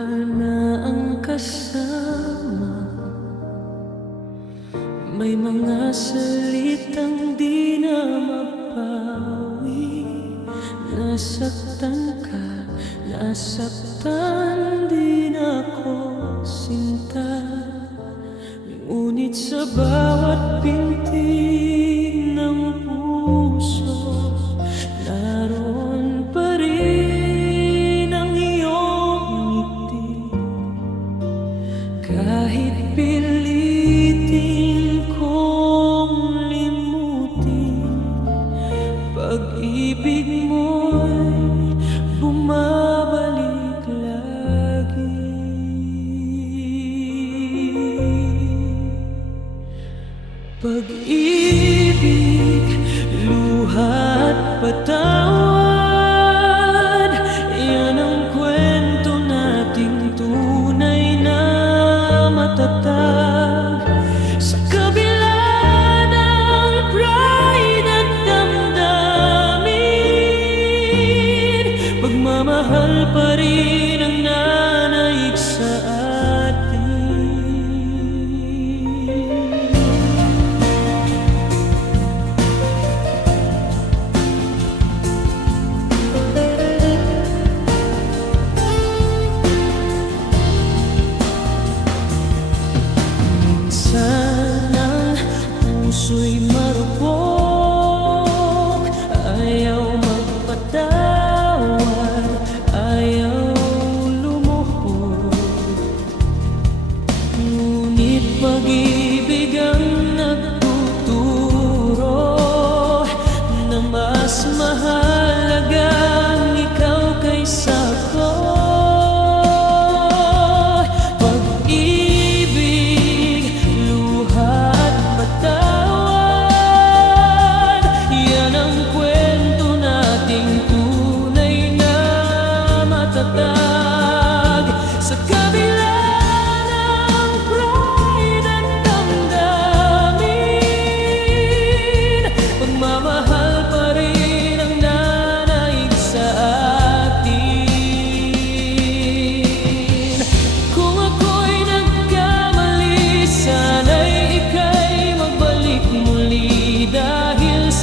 Tadhana ang kasama. May mga sa bumabalik lagi. Pag-ibig, luha at patawa Pag-ibig ang nagtuturo na mas mahal.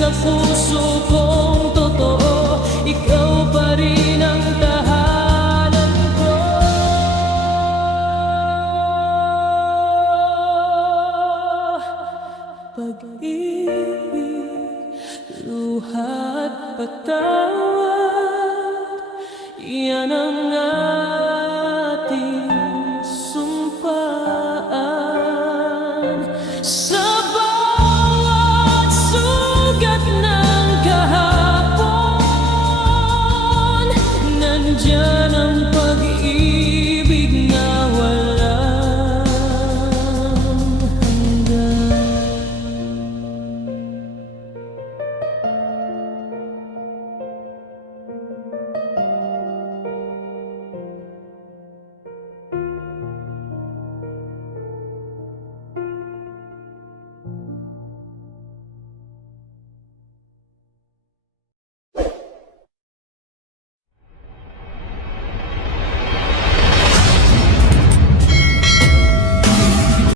sa puso kong totoo Ikaw pa ang tahanan ko. Pag-ibig, luha at Yan ang